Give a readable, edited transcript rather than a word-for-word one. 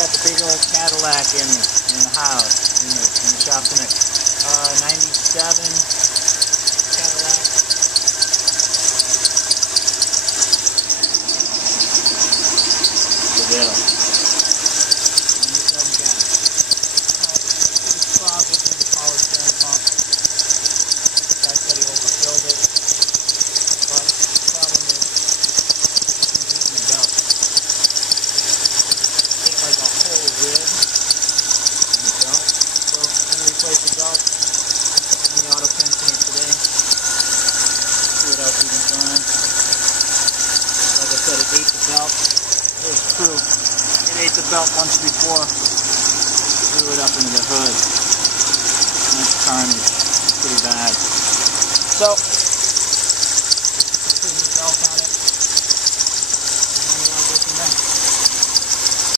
got the big old Cadillac in the house, in the shop tonight. 97 Cadillac. The deal. 97 Cadillac. Pretty strong with the power steering pump. The guy said he overfilled it. But the problem is, it's eating the belt. It's like a whole rib in the belt. So I'm going to replace the belt in the auto fencing it today. See what else we can find. Like I said, it ate the belt. It was true. It ate the belt once before. Threw it up into the hood. That's carnage. It's pretty bad. So